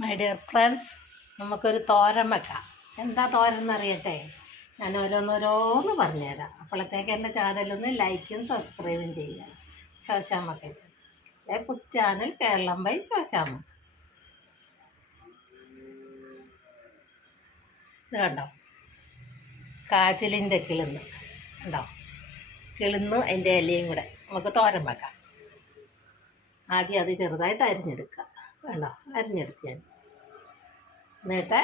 My dear friends നമുക്കൊരു തോരൻ വെക്കാം. എന്താ തോരൻ എന്നറിയട്ടെ ഞാൻ ഓരോന്നോരോന്ന് പറഞ്ഞുതരാം. അപ്പോഴത്തേക്ക് എന്റെ ചാനലൊന്ന് ലൈക്കും സബ്സ്ക്രൈബും ചെയ്യുക. Sosamma kitchen a food channel Keralam by Sosamma ഇത് കണ്ടോ? കാച്ചിലിന്റെ കിളിന്ന്. കണ്ടോ? കിളിന്നു അതിന്റെ ഇലയും കൂടെ. നമുക്ക് തോരൻ വെക്കാം. ആദ്യം അത് ചെറുതായിട്ട് അരിഞ്ഞെടുക്കുക വേണ്ടോ അരിഞ്ഞെടുത്ത് ഞാൻ എന്നിട്ട്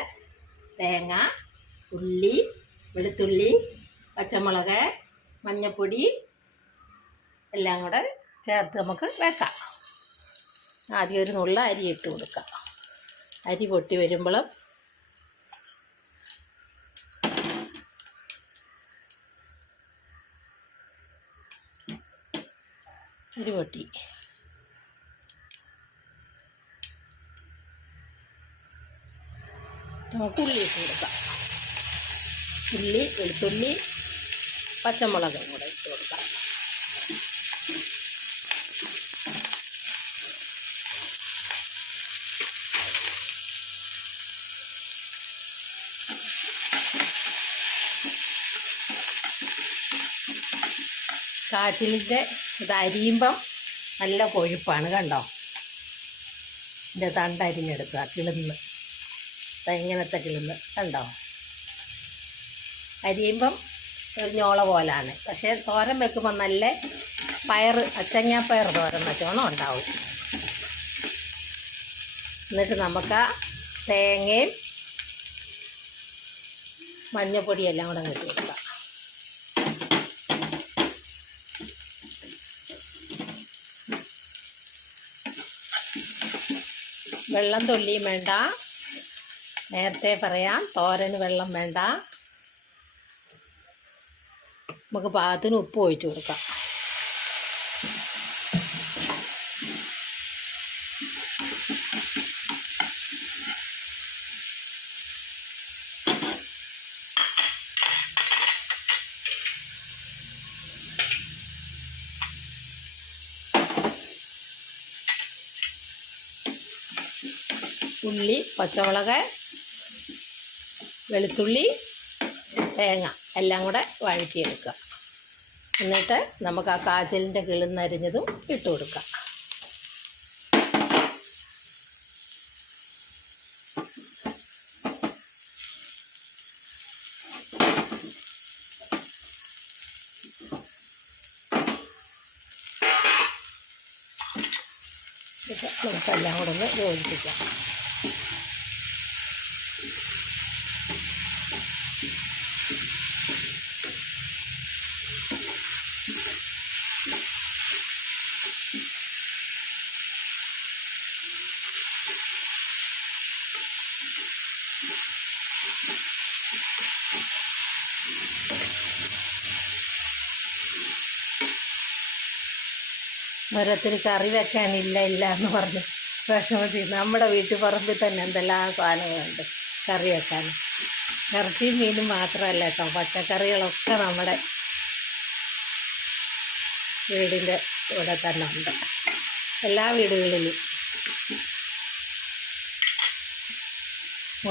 തേങ്ങ ഉള്ളി വെളുത്തുള്ളി പച്ചമുളക് മഞ്ഞൾപ്പൊടി എല്ലാം കൂടെ ചേർത്ത് നമുക്ക് വെക്കാം. ആദ്യം ഒരു നുള്ള അരി ഇട്ട് കൊടുക്കാം. അരി പൊട്ടി വരുമ്പോഴും അരി പൊട്ടി. നമുക്ക് ഉള്ളി ഇട്ട് കൊടുക്കാം. ഉള്ളി വെളുത്തുള്ളി പച്ചമുളകും കൂടെ ഇട്ട് കൊടുക്കാം. കാച്ചിലിന്റെ ഇത് അരിയുമ്പം നല്ല കൊഴുപ്പാണ് കണ്ടോ? ഇതിന്റെ തണ്ടരിഞ്ഞെടുക്കുക കിളുന്ന്. ഇങ്ങനത്തെ കിളുന്ന് കണ്ടോ? അരിയുമ്പം ഒരു ഞോള പോലാണ്. പക്ഷേ തോരൻ വെക്കുമ്പോൾ നല്ല പയർ അച്ചങ്ങാപ്പയർ തോരൻ വെച്ചോണം ഉണ്ടാവും. എന്നിട്ട് നമുക്ക് തേങ്ങയും മഞ്ഞപ്പൊടിയും എല്ലാം കൂടെ കിട്ടി കൊടുക്കാം. വെള്ളം തൊല്ലിയും വേണ്ട. നേരത്തെ പറയാം തോരന് വെള്ളം വേണ്ട. നമുക്ക് പാകത്തിന് ഉപ്പ് ഒഴിച്ച് കൊടുക്കാം. ഉള്ളി പച്ചമുളക് വെളുത്തുള്ളി തേങ്ങ എല്ലാം കൂടെ വഴറ്റിയെടുക്കുക. എന്നിട്ട് നമുക്ക് ആ കാജലിന്റെ കിളിന്നരിഞ്ഞതും ഇട്ട് കൊടുക്കാം. ഇത് നമുക്കെല്ലാം കൂടെ ഒന്ന് യോജിപ്പിക്കാം. ഓരോരുത്തർ കറി വെക്കാനില്ല ഇല്ല എന്ന് പറഞ്ഞ്. വിഷമത്തിൽ നമ്മുടെ വീട്ടിൽ പറമ്പിൽ തന്നെ എന്തെല്ലാം സാധനങ്ങളുണ്ട് കറി വെക്കാൻ. ഇറച്ചിയും മീനും മാത്രമല്ല കേട്ടോ പച്ചക്കറികളൊക്കെ നമ്മുടെ വീടിന്റെ ഇവിടെ തന്നെ ഉണ്ട്. എല്ലാ വീടുകളിലും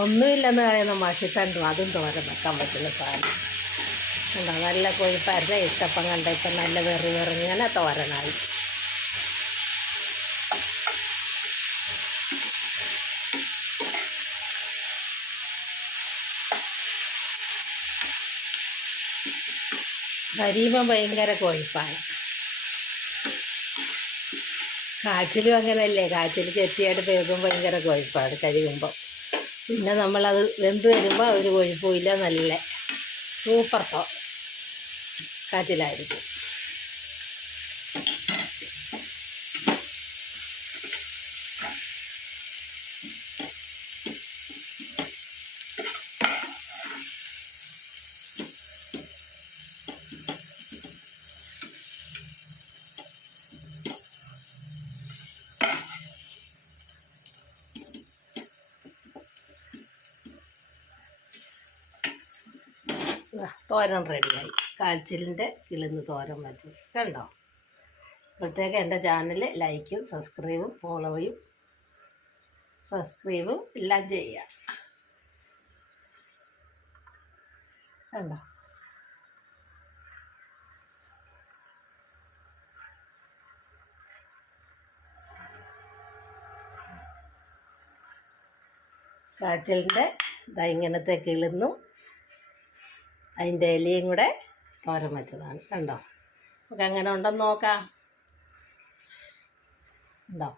ഒന്നുമില്ലെന്ന് പറയുന്ന മഷിത്തണ്ടും അതും തോരൻ വെക്കാൻ പറ്റുന്ന സാധനം. ഉണ്ടോ നല്ല കൊഴുപ്പരുന്ന ഇഷ്ടപ്പം കണ്ട ഇപ്പം നല്ല വെറു വെറുങ്ങനെ തോരനായി. കരിയുമ്പം ഭയങ്കര കൊഴുപ്പാണ്. കാച്ചിലും അങ്ങനെയല്ലേ? കാച്ചിൽ ചെത്തിയായിട്ട് വേഗം ഭയങ്കര കൊഴുപ്പാണ് കഴിയുമ്പോൾ പിന്നെ നമ്മളത് വെന്ത് വരുമ്പോൾ ഒരു കൊഴുപ്പുമില്ല നല്ല സൂപ്പർ കാറ്റിലായിരിക്കും. തോരൻ റെഡിയായി. കാൽച്ചിലിന്റെ കിളിന്ന് തോരൻ വെച്ച് കണ്ടോ? ഇപ്പോഴത്തേക്ക് എന്റെ ചാനൽ ലൈക്കും സബ്സ്ക്രൈബും ഫോളോയും സബ്സ്ക്രൈബും എല്ലാം ചെയ്യുക. കണ്ടോ? കാച്ചിലിന്റെ ഇതാ ഇങ്ങനത്തെ കിളുന്നു അതിന്റെ ഇലയും കൂടെ തോരൻ കണ്ടോ? നമുക്ക് അങ്ങനെ ഉണ്ടെന്ന് നോക്കാം. ഉണ്ടോ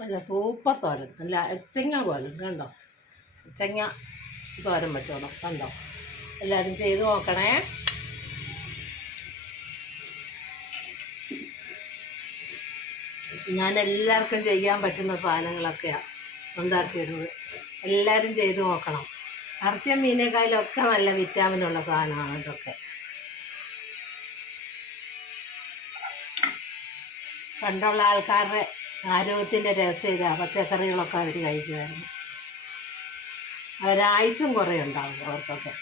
നല്ല സൂപ്പർ തോരൻ. നല്ല അച്ചങ്ങ പോലെ കണ്ടോ? അച്ചങ്ങ തോരൻ വെച്ചോണം. കണ്ടോ? എല്ലാവരും ചെയ്ത് നോക്കണേ. ഞാൻ എല്ലാവർക്കും ചെയ്യാൻ പറ്റുന്ന സാധനങ്ങളൊക്കെയാണ് ഉണ്ടാക്കിയിടുന്നത് എല്ലാവരും ചെയ്ത് നോക്കണം. ഇറച്ചിയും മീനേക്കായാലും ഒക്കെ നല്ല വിറ്റാമിനുള്ള സാധനമാണ് ഇതൊക്കെ പണ്ടുള്ള ആൾക്കാരുടെ ആരോഗ്യത്തിന്റെ രഹസ്യം ഇതാ പച്ചക്കറികളൊക്കെ അവർ കഴിക്കുമായിരുന്നു. അവരായുസും കുറേ ഉണ്ടാവും അവർക്കൊക്കെ.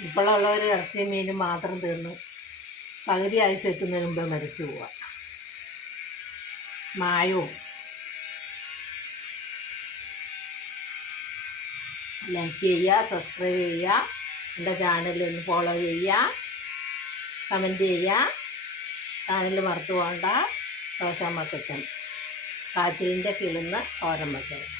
ഇപ്പോഴുള്ളവർ ഇറച്ചിയും മീനും മാത്രം തിന്നു പകുതി ആയുസ് എത്തുന്നതിന് മുമ്പ് മരിച്ചു പോവാം. മായവും ലൈക്ക് ചെയ്യുക സബ്സ്ക്രൈബ് ചെയ്യുക എന്റെ ചാനലൊന്ന് ഫോളോ ചെയ്യുക കമന്റ് ചെയ്യുക. ചാനൽ മറത്തു പോകണ്ട. ശോശാമ്മ കിച്ചൻ കാച്ചിലിന്റെ കിളുന്ന ഓരം വെച്ചത്.